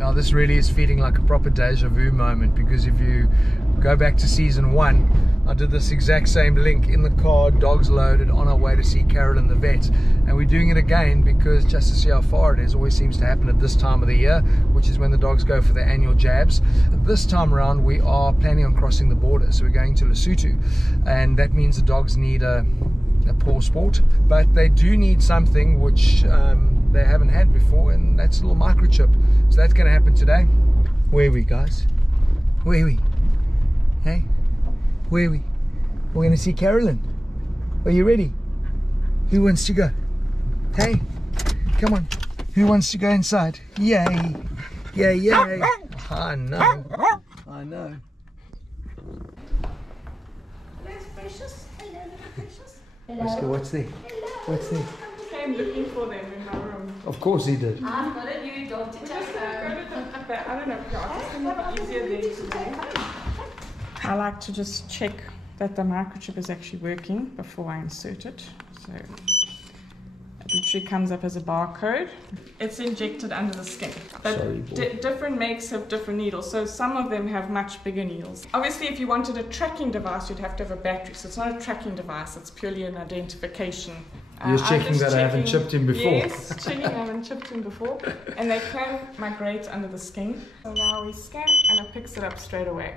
Now this really is feeling like a proper deja vu moment, because if you go back to season 1, I did this exact same link in the car, dogs loaded, on our way to see Carolyn the vet, and we're doing it again because just to see how far it is. Always seems to happen at this time of the year, which is when the dogs go for their annual jabs. This time around we are planning on crossing the border, so we're going to Lesotho, and that means the dogs need a paw sport, but they do need something which they haven't had before, and that's a little microchip. So that's going to happen today. Where are we, guys? Where are we? Hey? Where are we? We're going to see Carolyn. Are you ready? Who wants to go? Hey? Come on. Who wants to go inside? Yay! Yay, yay! I know. I know. Hello, precious. Hello, little precious. Hello. Let's go. What's there? What's there? I came looking for them in my room. Of course he did. I've got a new dog to take home. I don't know, it's going to be easier there today. I like to just check that the microchip is actually working before I insert it. So it literally comes up as a barcode. It's injected under the skin. But different makes have different needles, so some of them have much bigger needles. Obviously, if you wanted a tracking device, you'd have to have a battery. So it's not a tracking device, it's purely an identification. You're checking that I haven't chipped him before. Yes, checking I haven't chipped him before. And they can migrate under the skin. So now we scan and it picks it up straight away.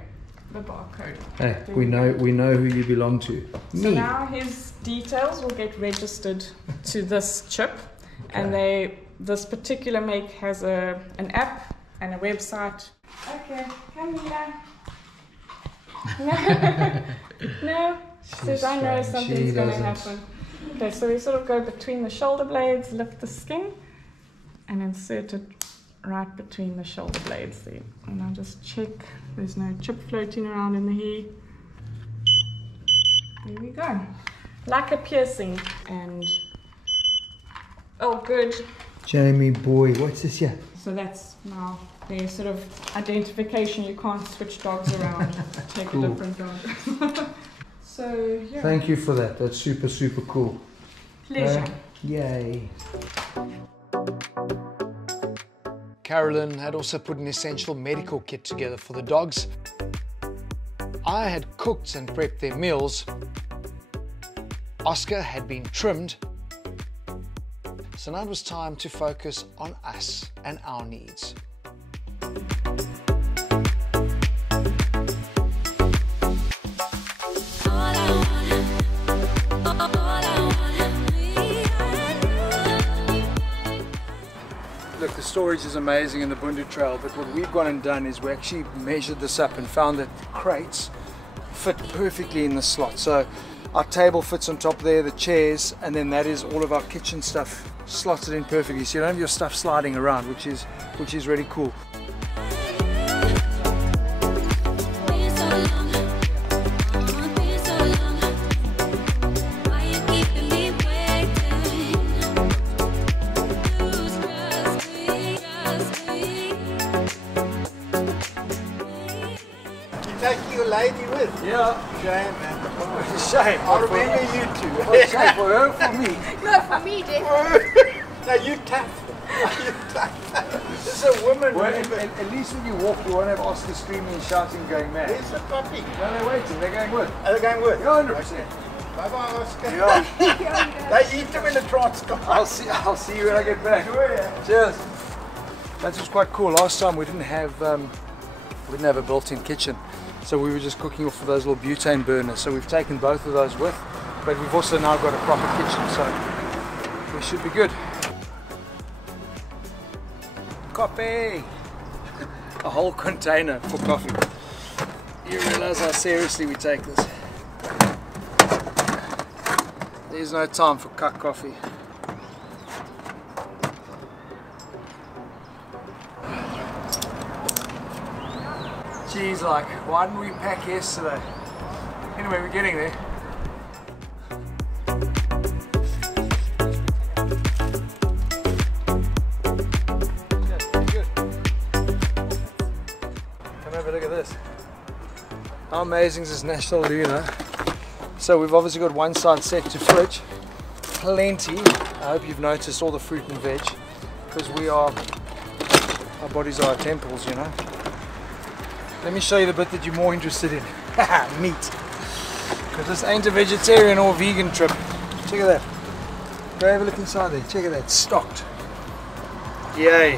The barcode. Hey, we know who you belong to. So Me. now his details will get registered to this chip, okay. And this particular make has an app and a website. Okay, come here. No, no. Says I know something's going to happen. Okay, so we sort of go between the shoulder blades, lift the skin, and insert it right between the shoulder blades there. And I'll just check there's no chip floating around in the hair. There we go. Like a piercing, and oh good. Jamie boy, what's this here? So that's now their sort of identification. You can't switch dogs around, take cool. A different dog. So yeah. Thank you for that. That's super, super cool. Pleasure. Yay. Carolyn had also put an essential medical kit together for the dogs. I had cooked and prepped their meals. Oscar had been trimmed. So now it was time to focus on us and our needs. Look, the storage is amazing in the Bundu Trail, but what we've gone and done is we actually measured this up and found that the crates fit perfectly in the slot. So our table fits on top there, the chairs, and then that is all of our kitchen stuff slotted in perfectly. So you don't have your stuff sliding around, which is really cool. Taking your lady with? Yeah. Shame, man. Shame. I remember you two. Well, shame for her, for me. No, for me, definitely. No, you tough. You tough. This is a woman. Well, at least when you walk, you won't have Oscar screaming and shouting, going mad. Where's the puppy? No, they're waiting. They're going with. Are they going with? Yeah, 100%. Bye-bye, Oscar. Yeah. They eat them in the Transkei. I'll see you when I get back. Cheers. That was quite cool. Last time we didn't have a built-in kitchen, so we were just cooking off of those little butane burners. So we've taken both of those with, but we've also now got a proper kitchen, so we should be good. Coffee! A whole container for coffee. You realize how seriously we take this. There's no time for cut coffee. Geez, like, why didn't we pack yesterday? Anyway, we're getting there. Good. Come over, look at this. How amazing is this National Luna? So we've obviously got one side set to fridge. Plenty. I hope you've noticed all the fruit and veg, because we are Our bodies are our temples, you know. Let me show you the bit that you're more interested in. Meat. Because this ain't a vegetarian or vegan trip. Check at that. Go have a look inside there. Check at that. It's stocked. Yay.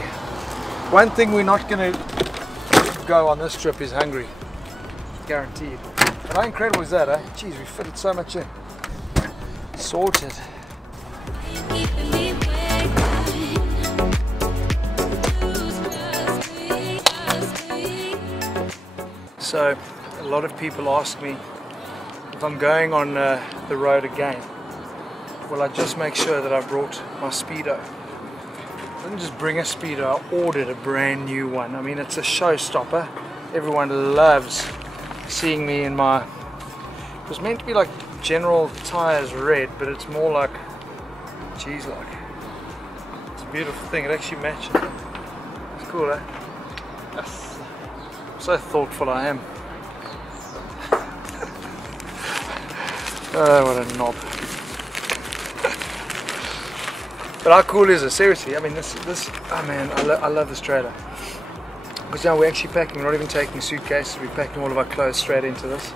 One thing we're not going to go on this trip is hungry. Guaranteed. But how incredible is that, eh? Jeez, we fitted so much in. Sorted. So, a lot of people ask me if I'm going on the road again, will I just make sure that I brought my Speedo. I didn't just bring a Speedo, I ordered a brand new one. I mean, it's a showstopper. Everyone loves seeing me in my, it was meant to be like General Tires red, but it's more like cheese like. It's a beautiful thing, it actually matches. It's cool, eh? Yes. So thoughtful I am. Oh, what a knob. But how cool is it? Seriously, I mean, this oh man, I love this trailer. Because now we're actually packing, we're not even taking suitcases, we're packing all of our clothes straight into this.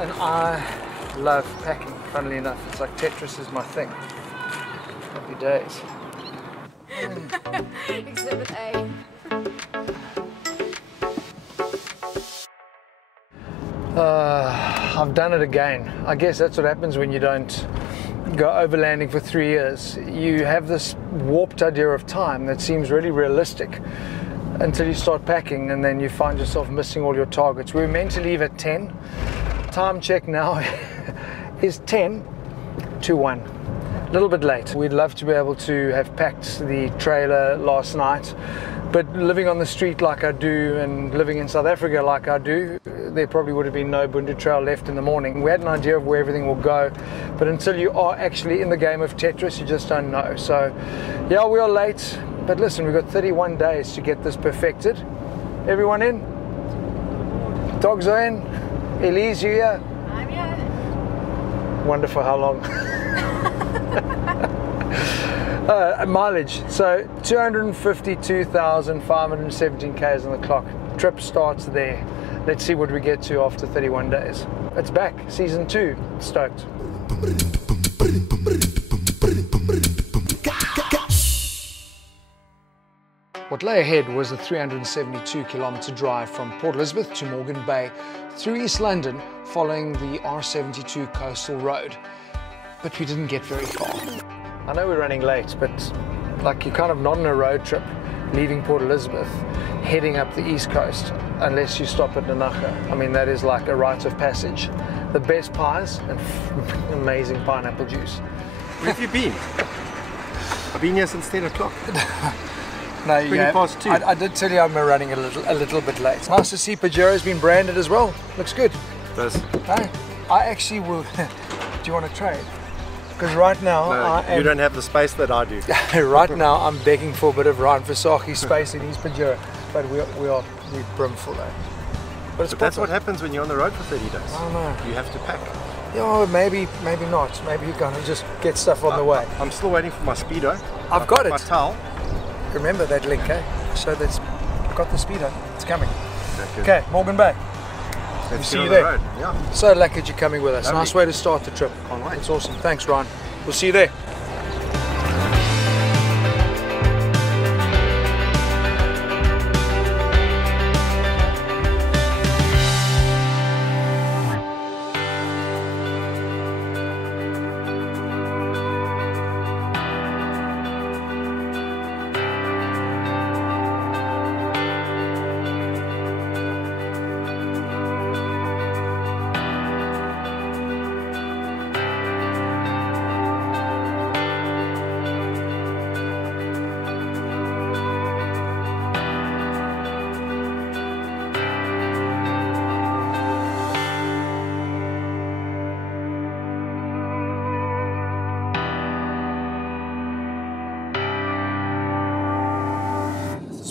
And I love packing, funnily enough. It's like Tetris is my thing. Happy days. Exhibit A. I've done it again. I guess that's what happens when you don't go overlanding for 3 years. You have this warped idea of time that seems really realistic until you start packing, and then you find yourself missing all your targets. We were meant to leave at 10. Time check now is 10 to 1. A little bit late. We'd love to be able to have packed the trailer last night, but living on the street like I do and living in South Africa like I do, there probably would have been no Bundu Trail left in the morning. We had an idea of where everything will go, but until you are actually in the game of Tetris, you just don't know. So yeah, we are late, but listen, we've got 31 days to get this perfected. Everyone in? Dogs are in? Elise, you here? I'm here. Wonderful. How long? Mileage, so 252,517 k's on the clock. Trip starts there. Let's see what we get to after 31 days. It's back, season 2. Stoked. What lay ahead was a 372-kilometre drive from Port Elizabeth to Morgan Bay through East London, following the R72 coastal road. But we didn't get very far. I know we're running late, but like, you're kind of not on a road trip leaving Port Elizabeth, heading up the east coast, unless you stop at Nanaga. I mean, that is like a rite of passage. The best pies and amazing pineapple juice. Where have you been? I've been here since 10 o'clock. No, 20 past 2. I did tell you I'm running a little bit late. Nice to see Pajero's been branded as well. Looks good. It does. Hey, I actually will. Do you want to trade? Because right now, No, you don't have the space that I do. right now, I'm begging for a bit of Ryan Versace space in his Pajero, but we're brimful, eh? But That's what happens when you're on the road for 30 days. I don't know. You have to pack. Yeah, maybe not. Maybe you're gonna just get stuff on the way. I'm still waiting for my Speedo. I've got it. My towel. Remember that link, eh? So that's got the Speedo. It's coming. Okay, Okay, Morgan Bay. let's see get you on there. the road. Yeah. So lucky that you're coming with us. Lovely. Nice way to start the trip. Can't wait. It's awesome. Thanks, Ryan. We'll see you there.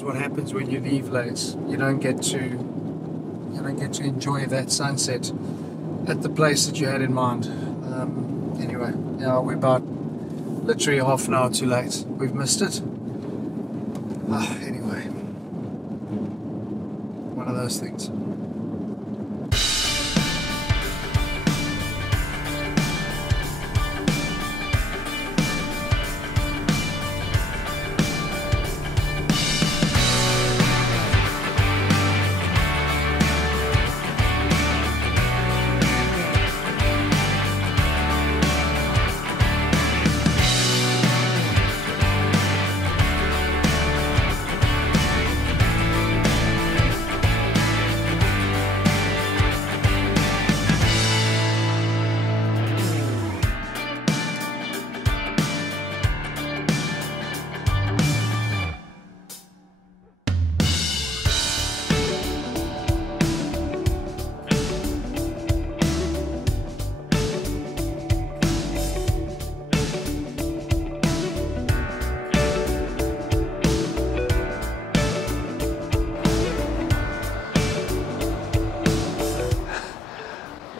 What happens when you leave late. You don't get to enjoy that sunset at the place that you had in mind. Anyway, yeah, we're about literally half an hour too late. We've missed it. Anyway. those things.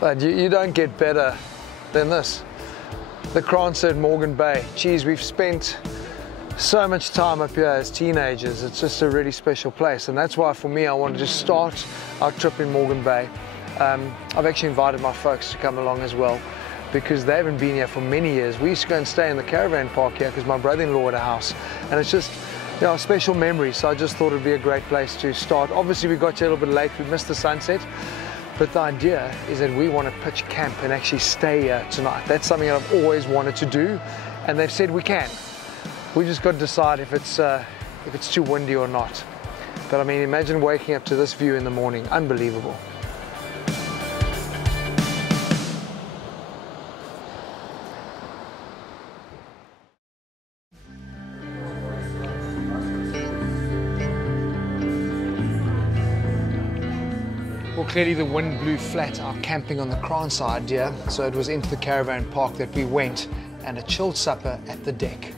But you don't get better than this. The Transkei at Morgan Bay. Geez, we've spent so much time up here as teenagers. It's just a really special place, and that's why for me I wanted to start our trip in Morgan Bay. I've actually invited my folks to come along as well, because they haven't been here for many years. We used to go and stay in the caravan park here because my brother-in-law had a house, and it's just, you know, a special memory. So I just thought it'd be a great place to start. Obviously we got here a little bit late, we missed the sunset. But the idea is that we want to pitch camp and actually stay here tonight. That's something that I've always wanted to do, and they've said we can. We just got to decide if it's too windy or not. But I mean, imagine waking up to this view in the morning. Unbelievable. Well, clearly the wind blew flat our camping on the Transkei idea, so it was into the caravan park that we went, and a chilled supper at the deck.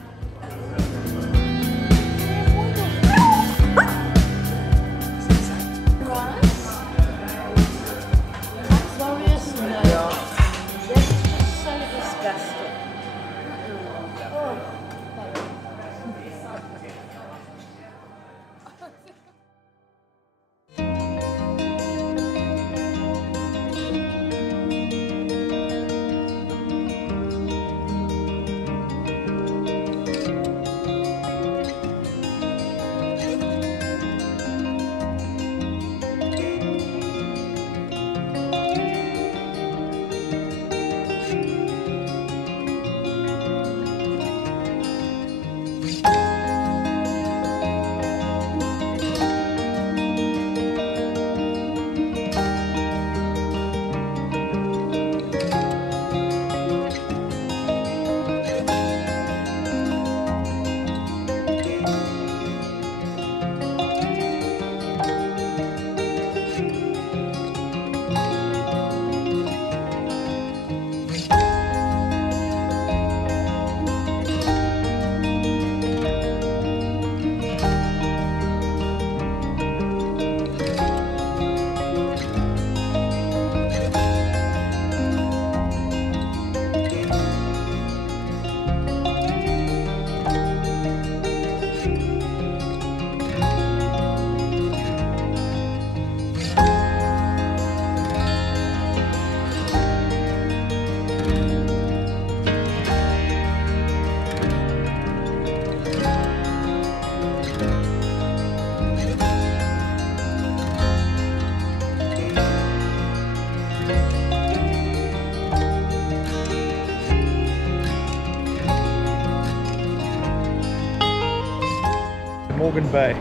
Morgan Bay,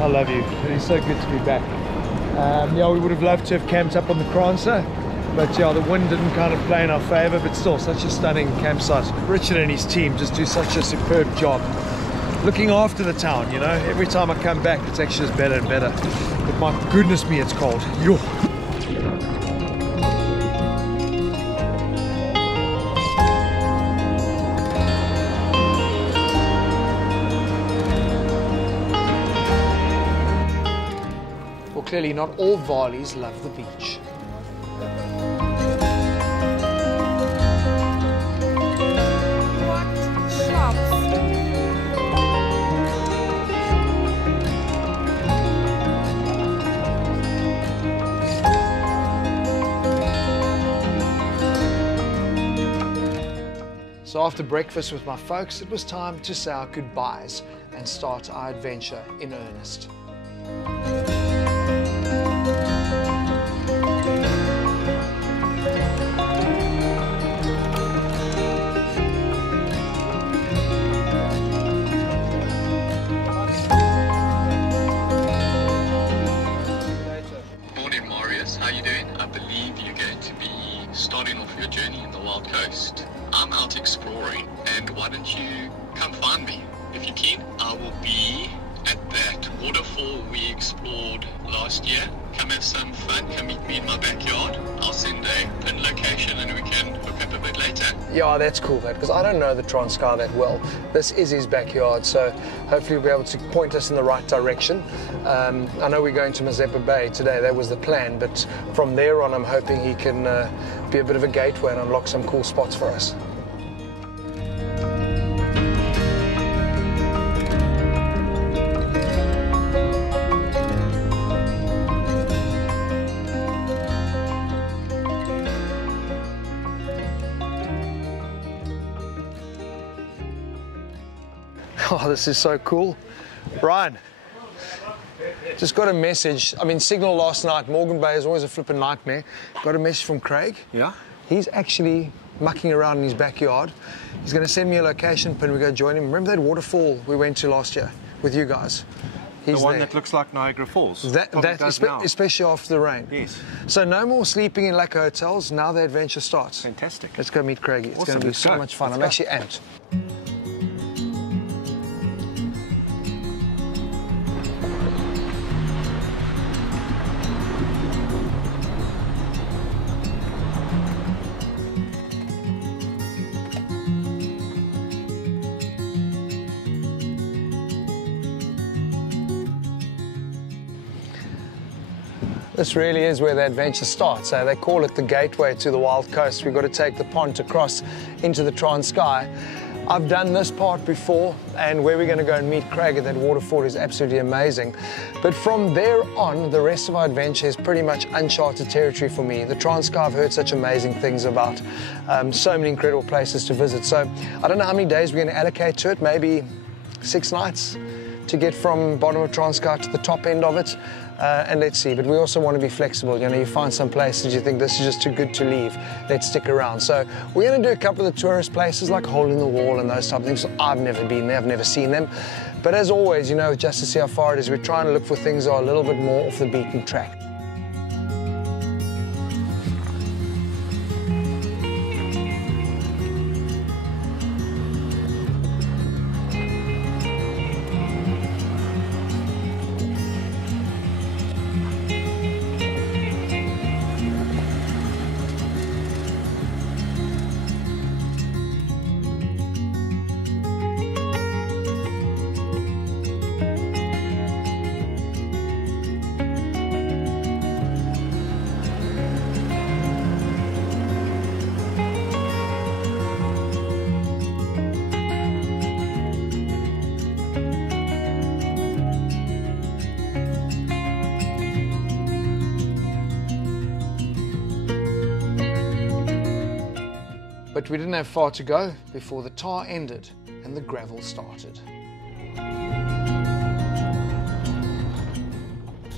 I love you. It is so good to be back. Yeah, we would have loved to have camped up on the Transkei, but yeah, the wind didn't kind of play in our favor, but still such a stunning campsite. Richard and his team just do such a superb job looking after the town, you know. Every time I come back it's actually just better and better. But my goodness me, it's cold. Yo. Clearly not all Valis love the beach. So after breakfast with my folks, it was time to say our goodbyes and start our adventure in earnest. Morning Marius, how you doing? I believe you're going to be starting off your journey in the Wild Coast. I'm out exploring, and why don't you come find me? If you're keen, I will be at that waterfall we explored last year. Come have some fun, come meet me in my backyard. I'll send a pin location and we can hook up a bit later. Yeah, that's cool, mate, because I don't know the Transkei that well. This is his backyard, so hopefully we'll be able to point us in the right direction. I know we're going to Mazeppa Bay today, that was the plan, but from there on I'm hoping he can be a bit of a gateway and unlock some cool spots for us. Oh, this is so cool. Ryan, just got a message. I mean, signal last night, Morgan Bay is always a flipping nightmare. Got a message from Craig. Yeah? He's actually mucking around in his backyard. He's going to send me a location pin. We go join him. Remember that waterfall we went to last year with you guys? He's The one there. that looks like Niagara Falls. That does now. especially after the rain. Yes. So no more sleeping in like hotels. Now the adventure starts. Fantastic. Let's go meet Craigie. It's Awesome, going to be let's so go. much fun. Let's I'm go. actually amped. This really is where the adventure starts. They call it the gateway to the Wild Coast. We've got to take the pond across into the Transkei. I've done this part before, and where we're going to go and meet Craig at that waterfall is absolutely amazing. But from there on, the rest of our adventure is pretty much uncharted territory for me. The Transkei, I've heard such amazing things about, so many incredible places to visit. So I don't know how many days we're going to allocate to it, maybe 6 nights to get from bottom of Transkei to the top end of it. And let's see, but we also want to be flexible. You know, you find some places you think this is just too good to leave, let's stick around. So we're going to do a couple of the tourist places like Hole in the Wall and those type of things. So I've never been there, I've never seen them. But as always, you know, just to see how far it is, we're trying to look for things that are a little bit more off the beaten track. But we didn't have far to go before the tar ended and the gravel started.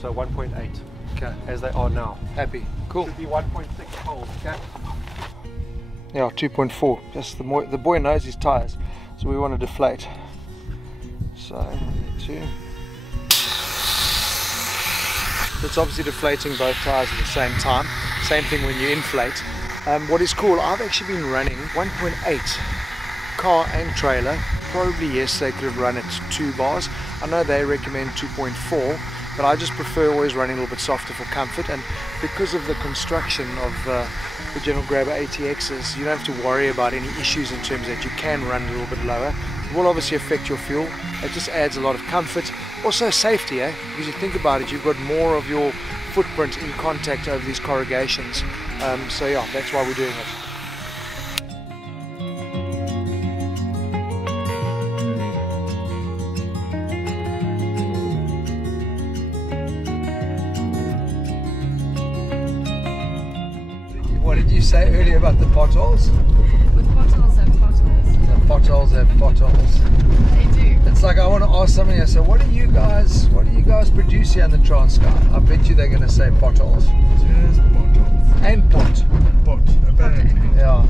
So 1.8, Okay, as they are now. happy, cool. Should be 1.6 holes, okay? Yeah, 2.4. Just the boy knows his tires, so we want to deflate. So 2. It's obviously deflating both tires at the same time. Same thing when you inflate. What is cool, I've actually been running 1.8 car and trailer. Probably yesterday could have run it 2 bars. I know they recommend 2.4, but I just prefer always running a little bit softer for comfort. And because of the construction of the General Grabber ATXs, you don't have to worry about any issues in terms that you can run a little bit lower. It will obviously affect your fuel. It just adds a lot of comfort. Also safety, because you think about it, you've got more of your footprint in contact over these corrugations. So yeah, that's why we're doing it. What did you say earlier about the potholes? With potholes and potholes. potholes have potholes. They do. It's like I want to ask somebody. I say, what do you guys produce here in the Transkei? I bet you they're going to say potholes. Just bottles. And pot. Pot. Apparently. Yeah.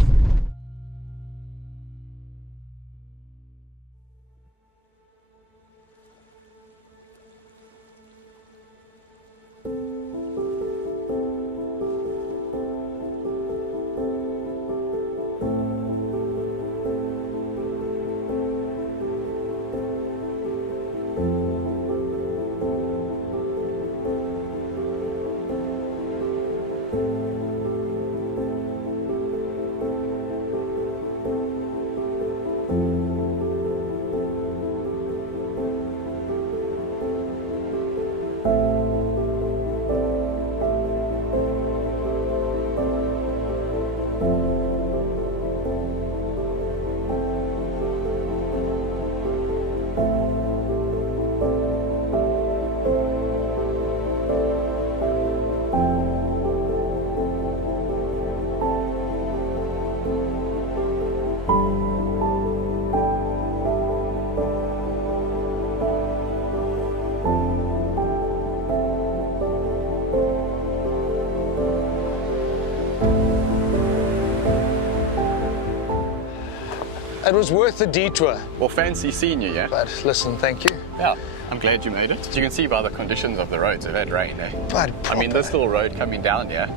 It was worth the detour. Well, fancy seeing you, yeah? But listen, thank you. Yeah, I'm glad you made it. You can see by the conditions of the roads, they've had rain, eh? But I mean, this little road coming down here.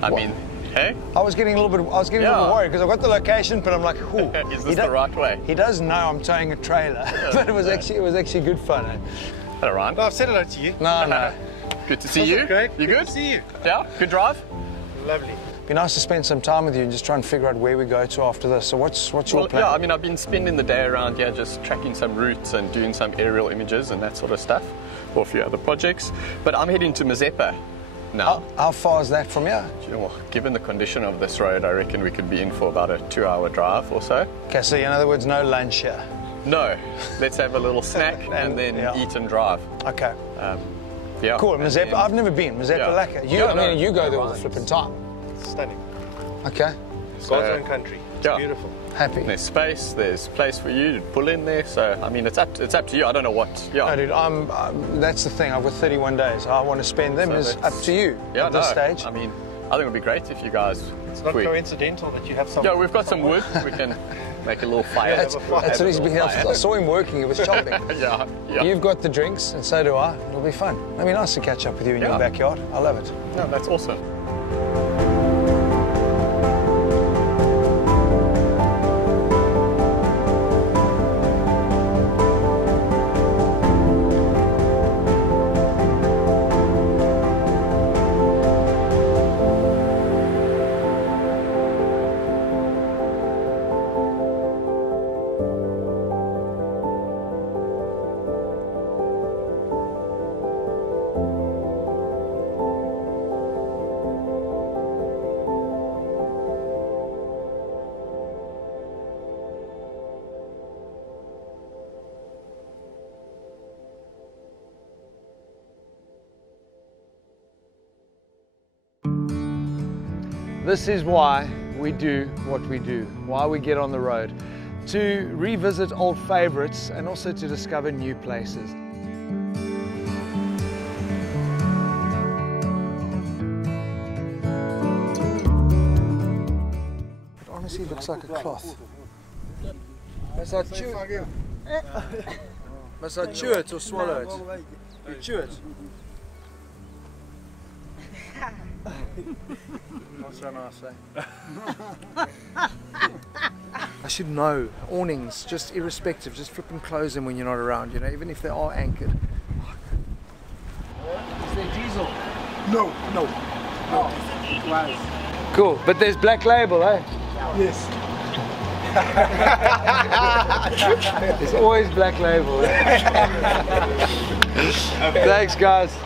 I mean, hey? I was getting a little bit worried because I got the location, but I'm like, ooh. Is this the right way? He does know I'm towing a trailer, but it was actually good fun. Eh? Hello, Ryan. No, I've said hello to you. No. Good to see you. Great. You good? Good to see you. Yeah, good drive? Lovely. Be nice to spend some time with you and just try and figure out where we go to after this. So what's your plan? Yeah, I mean, I've been spending the day around here just tracking some routes and doing some aerial images and that sort of stuff for a few other projects. But I'm heading to Mazeppa now. How far is that from here? You know, given the condition of this road, I reckon we could be in for about a 2-hour drive or so. Okay, so in other words, no lunch here. No, let's have a little snack and then eat and drive. Okay. Yeah. Cool. Mazeppa. I've never been. Mazeppa Laka. You go there all the flipping time. Stunning. Okay. God's own country. It's beautiful. Happy. There's space. There's place for you to pull in there. So I mean, it's up to you. I don't know what. Yeah. No, dude. That's the thing. I've got 31 days. I want to spend them. It's up to you at this stage. I mean, I think it'd be great if you guys. It's not coincidental that you have some. Yeah, we've got some wood. We can make a little fire. That's what he's been. I saw him working. He was chopping. Yeah. You've got the drinks, and so do I. It'll be fun. It'll be nice to catch up with you in your backyard. I love it. No, that's awesome. This is why we do what we do, why we get on the road, to revisit old favorites and also to discover new places. It honestly looks like a cloth. Must I chew it or swallow it? You chew it. Not so nice, eh? I should know. Awnings, just irrespective, just flip and close them when you're not around, you know, even if they are anchored. Is there diesel? No. Cool, but there's Black Label, eh? Yes. There's always Black Label. Eh? Thanks, guys.